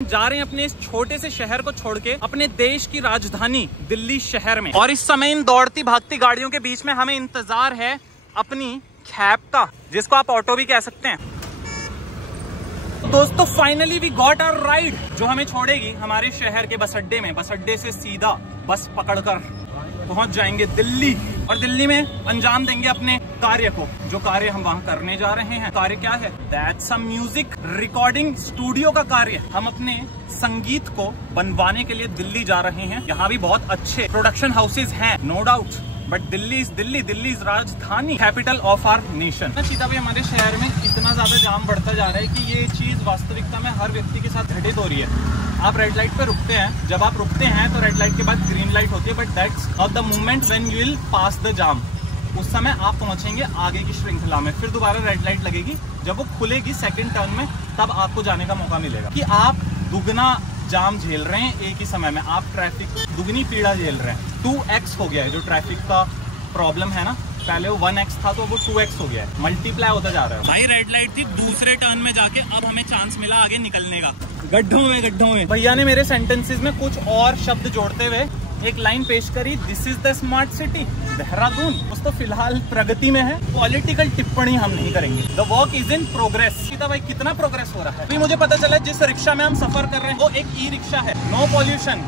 जा रहे हैं अपने इस छोटे से शहर को छोड़ के अपने देश की राजधानी दिल्ली शहर में। और इस समय इन दौड़ती भागती गाड़ियों के बीच में हमें इंतजार है अपनी कैब का, जिसको आप ऑटो भी कह सकते हैं। दोस्तों finally we got our ride, जो हमें छोड़ेगी हमारे शहर के बस अड्डे में। बस अड्डे से सीधा बस पकड़कर पहुंच जाएंगे दिल्ली और दिल्ली में अंजाम देंगे अपने कार्य को। जो कार्य हम वहां करने जा रहे हैं, कार्य क्या है? That's a music recording studio का कार्य। हम अपने संगीत को बनवाने के लिए दिल्ली जा रहे हैं। यहाँ भी बहुत अच्छे प्रोडक्शन हाउसेज हैं, no doubt, but Delhi is राजधानी, कैपिटल ऑफ आवर नेशन। सीधा भाई हमारे शहर में इतना ज्यादा जाम बढ़ता जा रहा है कि ये चीज वास्तविकता में हर व्यक्ति के साथ घटित हो रही है। आप रेड लाइट पे रुकते हैं, जब आप रुकते हैं तो रेड लाइट के बाद ग्रीन लाइट होती है, but that's of the moment when you will pass the jam. उस समय आप पहुंचेंगे आगे की श्रृंखला में। फिर दोबारा रेड लाइट लगेगी, जब वो खुलेगी सेकंड टर्न में, तब आपको जाने का मौका मिलेगा। कि आप दुगना जाम झेल रहे हैं एक ही समय में, आप ट्रैफिक दुगनी पीड़ा झेल रहे हैं। 2x हो गया है जो ट्रैफिक का प्रॉब्लम है ना, पहले वो 1x था तो वो 2x हो गया है, मल्टीप्लाई होता जा रहा है। भाई रेड लाइट थी, दूसरे टर्न में जाके अब हमें चांस मिला आगे निकलने का। गड्ढों में भैया ने मेरे सेंटेंसेस में कुछ और शब्द जोड़ते हुए एक लाइन पेश करी, this is the smart city Dehradun. उस तो फिलहाल प्रगति में है, पॉलिटिकल टिप्पणी हम नहीं करेंगे। The work is in progress. Sita भाई कितना प्रोग्रेस हो रहा है? अभी मुझे पता चला जिस रिक्शा में हम सफर कर रहे हैं वो एक ई रिक्शा है। No pollution,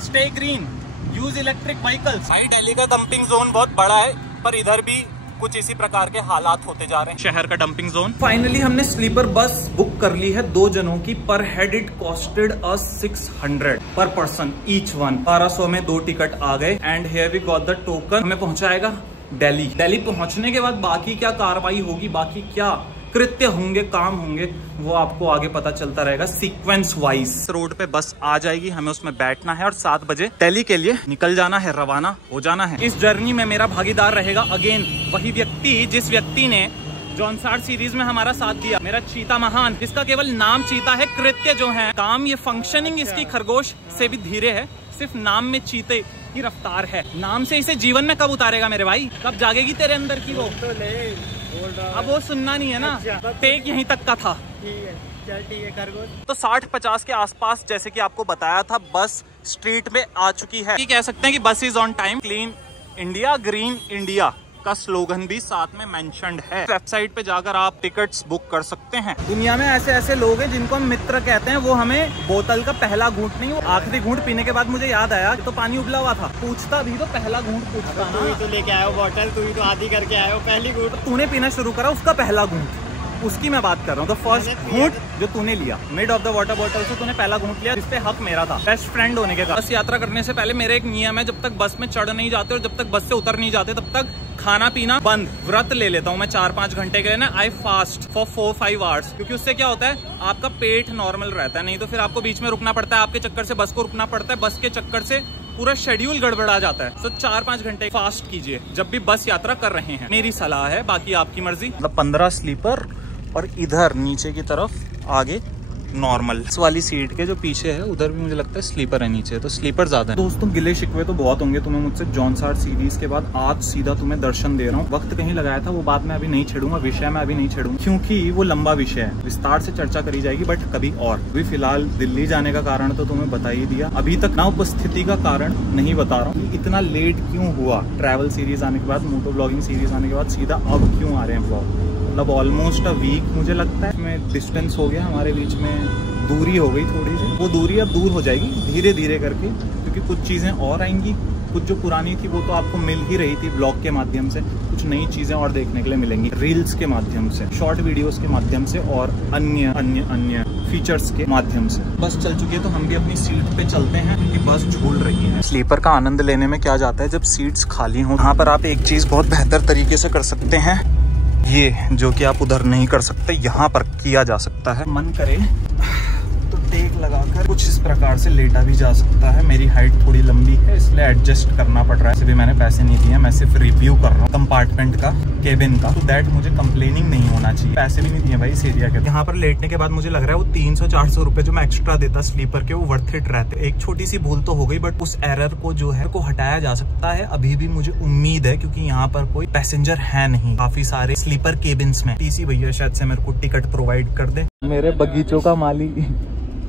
stay green, use electric vehicles. भाई दिल्ली का डंपिंग जोन बहुत बड़ा है, पर इधर भी कुछ इसी प्रकार के हालात होते जा रहे हैं, शहर का डंपिंग जोन। फाइनली हमने स्लीपर बस बुक कर ली है 2 जनों की। पर हेड इट कॉस्टेड अस 600 पर पर्सन ईच वन। 1200 में 2 टिकट आ गए and here we got the token. हमें पहुंचाएगा दिल्ली पहुंचने के बाद बाकी क्या कार्रवाई होगी, बाकी क्या कृत्य होंगे, काम होंगे, वो आपको आगे पता चलता रहेगा सीक्वेंस वाइज। रोड पे बस आ जाएगी, हमें उसमें बैठना है और 7 बजे दिल्ली के लिए निकल जाना है, रवाना हो जाना है। इस जर्नी में मेरा भागीदार रहेगा अगेन वही व्यक्ति जिस व्यक्ति ने जॉनसार्ट सीरीज में हमारा साथ दिया, मेरा चीता महान, जिसका केवल नाम चीता है, कृत्य जो है काम, ये फंक्शनिंग इसकी खरगोश से भी धीरे है। सिर्फ नाम में चीते की रफ्तार है। नाम से इसे जीवन में कब उतारेगा मेरे भाई? कब जागेगी तेरे अंदर की वो? अब वो सुनना नहीं है ना, टेक यहीं तक का था। ठीक है तो 60-50 के आसपास, जैसे कि आपको बताया था, बस स्ट्रीट में आ चुकी है। कह सकते हैं कि बस is on time. Clean India, green India का स्लोगन भी साथ में मेंशन्ड है। वेबसाइट पे जाकर आप टिकट्स बुक कर सकते हैं। दुनिया में ऐसे लोग हैं जिनको हम मित्र कहते हैं। वो हमें बोतल का पहला घूंट नहीं, वो आखिरी घूंट पीने के बाद मुझे याद आया तो पानी उबला हुआ था, पूछता भी तो पहला घूंट पूछता ना। तू लेके आया बोतल, तू ही तो आधी करके आया हो, पहली घूंट तूने पीना शुरू करा, उसका पहला घूंट, उसकी मैं बात कर रहा हूँ। द फर्स्ट घूंट जो तूने लिया, mid of the water bottle से तूने पहला घूंट लिया, जिसपे हक मेरा था बेस्ट फ्रेंड होने के बाद। बस यात्रा करने से पहले मेरा एक नियम है, जब तक बस में चढ़ नहीं जाते और जब तक बस से उतर नहीं जाते तब तक खाना पीना बंद। व्रत ले लेता हूँ मैं 4-5 घंटे के लिए ना, आई फास्ट फॉर 4-5 आवर्स, क्योंकि उससे क्या होता है आपका पेट नॉर्मल रहता है। नहीं तो फिर आपको बीच में रुकना पड़ता है, आपके चक्कर से बस को रुकना पड़ता है, बस के चक्कर से पूरा शेड्यूल गड़बड़ा जाता है। तो 4-5 घंटे फास्ट कीजिए जब भी बस यात्रा कर रहे हैं, मेरी सलाह है, बाकी आपकी मर्जी। मतलब 15 स्लीपर और इधर नीचे की तरफ आगे नॉर्मल। इस वाली सीट के जो पीछे है उधर भी मुझे लगता है स्लीपर है, नीचे तो स्लीपर ज्यादा है। दोस्तों गिले शिकवे तो बहुत होंगे तुम्हें मुझसे जॉनसार्ट सीरीज के बाद। आज सीधा तुम्हें दर्शन दे रहा हूँ। वक्त कहीं लगाया था, वो बात मैं अभी नहीं छेड़ूंगा, विषय में अभी नहीं छेड़ूंगा, क्योंकि वो लंबा विषय है, विस्तार से चर्चा करी जाएगी बट कभी और। अभी फिलहाल दिल्ली जाने का कारण तो तुम्हें बता ही दिया, अभी तक ना उपस्थिति का कारण नहीं बता रहा हूँ। इतना लेट क्यों हुआ ट्रैवल सीरीज आने के बाद, मोटो ब्लॉगिंग सीरीज आने के बाद सीधा अब क्यों आ रहे हैं ब्लॉग? मतलब ऑलमोस्ट अ वीक मुझे लगता है में डिस्टेंस हो गया हमारे बीच में, दूरी हो गई थोड़ी सी। वो दूरी अब दूर हो जाएगी धीरे धीरे करके, क्योंकि कुछ चीज़ें और आएंगी, कुछ जो पुरानी थी वो तो आपको मिल ही रही थी ब्लॉग के माध्यम से, कुछ नई चीज़ें और देखने के लिए मिलेंगी रील्स के माध्यम से, शॉर्ट वीडियोस के माध्यम से और अन्य फीचर्स के माध्यम से। बस चल चुकी है तो हम भी अपनी सीट पे चलते हैं, क्योंकि बस झूल रही है। स्लीपर का आनंद लेने में क्या जाता है जब सीट्स खाली हों। यहाँ पर आप एक चीज़ बहुत बेहतर तरीके से कर सकते हैं, ये जो कि आप उधर नहीं कर सकते, यहाँ पर किया जा सकता है। मन करे तो टेक लगाकर कुछ इस प्रकार से लेटा भी जा सकता है। मेरी हाइट थोड़ी लंबी है इसलिए एडजस्ट करना पड़ रहा है। भी मैंने पैसे नहीं दिए, मैं सिर्फ रिव्यू कर रहा हूँ कंपार्टमेंट का, केबिन का, तो दैट मुझे कंप्लेनिंग नहीं होना चाहिए। पैसे भी नहीं दिए भाई इस एरिया के। यहाँ पर लेटने के बाद मुझे लग रहा है वो 300-400 रुपए जो मैं एक्स्ट्रा देता स्लीपर के, वो वर्थ इट रहते। एक छोटी सी भूल तो हो गई बट उस एरर को जो है को हटाया जा सकता है, अभी भी मुझे उम्मीद है, क्योंकि यहाँ पर कोई पैसेंजर है नहीं काफी सारे स्लीपर केबिन्स में। टीसी भैया शायद से मेरे को टिकट प्रोवाइड कर दे। मेरे बगीचों का माली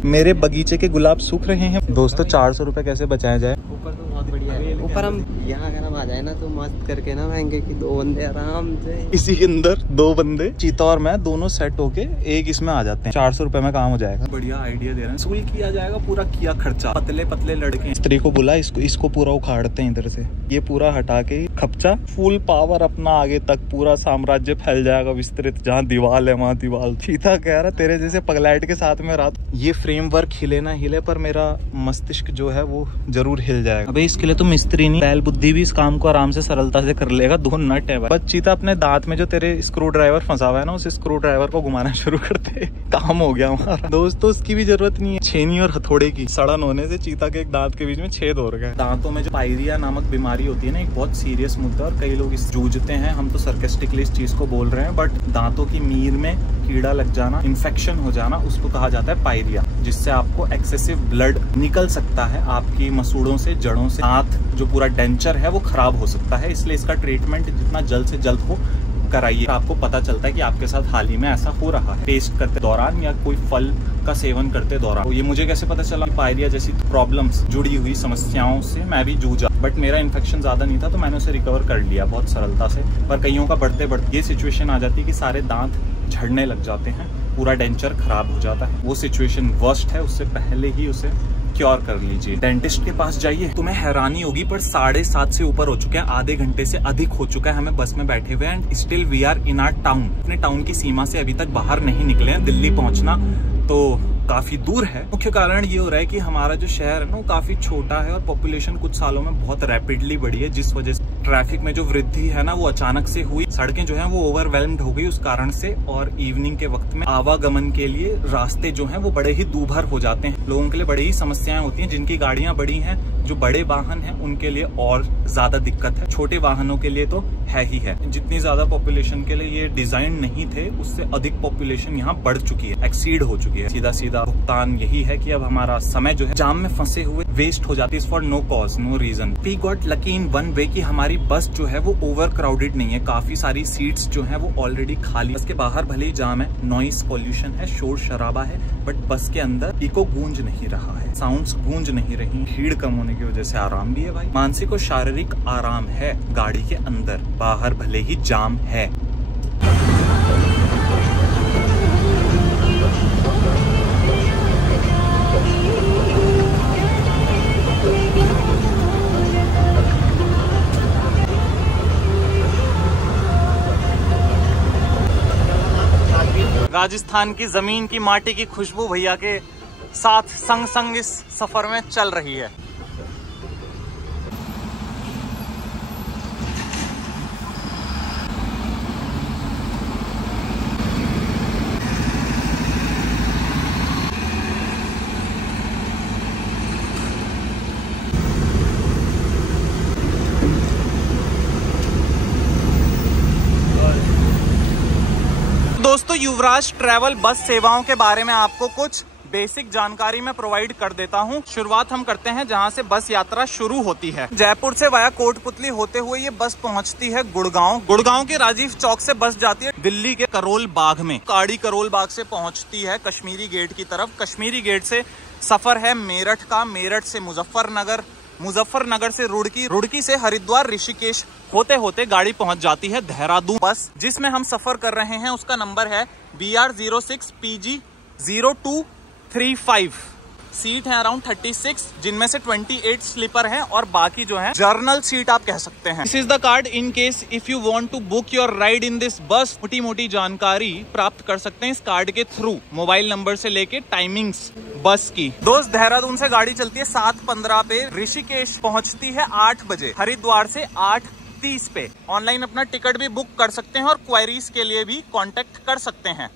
मेरे बगीचे के गुलाब सूख रहे हैं। दोस्तों 400 रुपए कैसे बचाया जाए? ऊपर तो बहुत बढ़िया है। ऊपर हम यहाँ अगर हम आ जाए ना तो मस्त करके ना महंगे की 2 बंदे आराम से इसी के अंदर 2 बंदे चीता और मैं दोनों सेट होके एक इसमें आ जाते हैं। 400 रुपए में काम हो जाएगा। बढ़िया आइडिया दे रहे हैं। वसूल किया जाएगा पूरा किया खर्चा। पतले पतले लड़के स्त्री को बुला, इसको पूरा उखाड़ते हैं इधर से। ये पूरा हटा के खपचा फुल पावर अपना आगे तक पूरा साम्राज्य फैल जाएगा विस्तृत। जहाँ दीवाल है वहाँ दीवाल। चीता कह रहा तेरे जैसे पगलाइट के साथ में रात। ये फ्रेमवर्क हिले ना हिले पर मेरा मस्तिष्क जो है वो जरूर हिल जाएगा। अबे इसके लिए तो मिस्त्री नहीं, बैल बुद्धि भी इस काम को आराम से सरलता से कर लेगा। 2 नट है भाई। बस चीता अपने दांत में जो तेरे स्क्रू ड्राइवर फंसा हुआ है ना, उस स्क्रू ड्राइवर को घुमाना शुरू करते काम हो गया हमारा। दोस्तों उसकी भी जरूरत नहीं है। छेनी और हथौड़े की सड़न होने से चीता के एक दांत के बीच में छेद हो गया। दांतों में जो पायरिया नामक बीमारी होती है ना, एक बहुत सीरियस मुद्दा और कई लोग इस जूझते हैं। हम तो सर्केस्टिकली इस चीज को बोल रहे हैं, बट दांतों की मीर में कीड़ा लग जाना, इन्फेक्शन हो जाना, उसको कहा जाता है पायरिया, जिससे आपको एक्सेसिव ब्लड निकल सकता है आपकी मसूड़ों से, जड़ों से। दांत जो पूरा डेंचर है वो खराब हो सकता है। इसलिए इसका ट्रीटमेंट जितना जल्द से जल्द हो कराइए। आपको पता चलता है कि आपके साथ हाल ही में ऐसा हो रहा है, पेस्ट करते दौरान या कोई फल का सेवन करते दौरान। तो ये मुझे कैसे पता चला? पायरिया जैसी प्रॉब्लम्स, जुड़ी हुई समस्याओं से मैं भी जूझा, बट मेरा इन्फेक्शन ज्यादा नहीं था तो मैंने उसे रिकवर कर लिया बहुत सरलता से। पर कईयों का बढ़ते बढ़ते ये सिचुएशन आ जाती है कि सारे दांत झड़ने लग जाते हैं, पूरा डेंचर खराब हो जाता है। वो सिचुएशन वर्स्ट है, उससे पहले ही उसे क्योर कर लीजिए। डेंटिस्ट के पास जाइए। तुम्हें हैरानी होगी पर 7:30 से ऊपर हो चुके हैं, आधे घंटे से अधिक हो चुका है हमें बस में बैठे हुए। And still we are in our town. अपने टाउन की सीमा से अभी तक बाहर नहीं निकले हैं। दिल्ली पहुंचना तो काफी दूर है। मुख्य कारण ये हो रहा है कि हमारा जो शहर है ना वो काफी छोटा है और पॉपुलेशन कुछ सालों में बहुत रैपिडली बढ़ी है, जिस वजह से ट्रैफिक में जो वृद्धि है ना वो अचानक से हुई। सड़कें जो हैं वो ओवरवेल्म्ड हो गई उस कारण से, और इवनिंग के वक्त में आवागमन के लिए रास्ते जो हैं वो बड़े ही दूभर हो जाते हैं। लोगों के लिए बड़ी ही समस्याएं होती हैं। जिनकी गाड़ियां बड़ी हैं, जो बड़े वाहन हैं, उनके लिए और ज्यादा दिक्कत है। छोटे वाहनों के लिए तो है ही है। जितनी ज्यादा पॉपुलेशन के लिए ये डिजाइन नहीं थे, उससे अधिक पॉपुलेशन यहाँ बढ़ चुकी है, एक्सीड हो चुकी है। सीधा सीधा भुगतान यही है कि अब हमारा समय जो है जाम में फंसे हुए वेस्ट हो जाती है for no cause, no reason. We got lucky in one way कि हमारी बस जो है वो ओवर क्राउडेड नहीं है। काफी सारी सीट्स जो है वो ऑलरेडी खाली। बस के बाहर भले ही जाम है, नॉइस पॉल्यूशन है, शोर शराबा है, बट बस के अंदर इको गूंज नहीं रहा है, साउंड्स गूंज नहीं रही। भीड़ कम होने की वजह से आराम भी है भाई। मानसिक और शारीरिक आराम है गाड़ी के अंदर, बाहर भले ही जाम है। राजस्थान की जमीन की माटी की खुशबू भैया के साथ संग संग इस सफर में चल रही है। दोस्तों युवराज ट्रैवल बस सेवाओं के बारे में आपको कुछ बेसिक जानकारी मैं प्रोवाइड कर देता हूं। शुरुआत हम करते हैं जहां से बस यात्रा शुरू होती है। जयपुर से वाया कोटपुतली होते हुए ये बस पहुंचती है गुड़गांव। गुड़गांव के राजीव चौक से बस जाती है दिल्ली के करोल बाग में। काड़ी करोल बाग से पहुंचती है कश्मीरी गेट की तरफ। कश्मीरी गेट से सफर है मेरठ का। मेरठ से मुजफ्फरनगर, मुजफ्फरनगर से रुड़की, रुड़की से हरिद्वार, ऋषिकेश होते होते गाड़ी पहुंच जाती है देहरादून। बस जिसमें हम सफर कर रहे हैं उसका नंबर है BR06PG0235। सीट है अराउंड 36, जिनमें से 28 स्लीपर हैं और बाकी जो है जर्नल सीट आप कह सकते हैं। This is the card in case if you want to book your ride in this bus. मोटी मोटी जानकारी प्राप्त कर सकते हैं इस कार्ड के थ्रू, मोबाइल नंबर से लेके टाइमिंग्स बस की। दोस्त देहरादून से गाड़ी चलती है 7:15 पे, ऋषिकेश पहुंचती है 8 बजे, हरिद्वार से 8:30 पे। ऑनलाइन अपना टिकट भी बुक कर सकते हैं और क्वेरीज के लिए भी कांटेक्ट कर सकते हैं।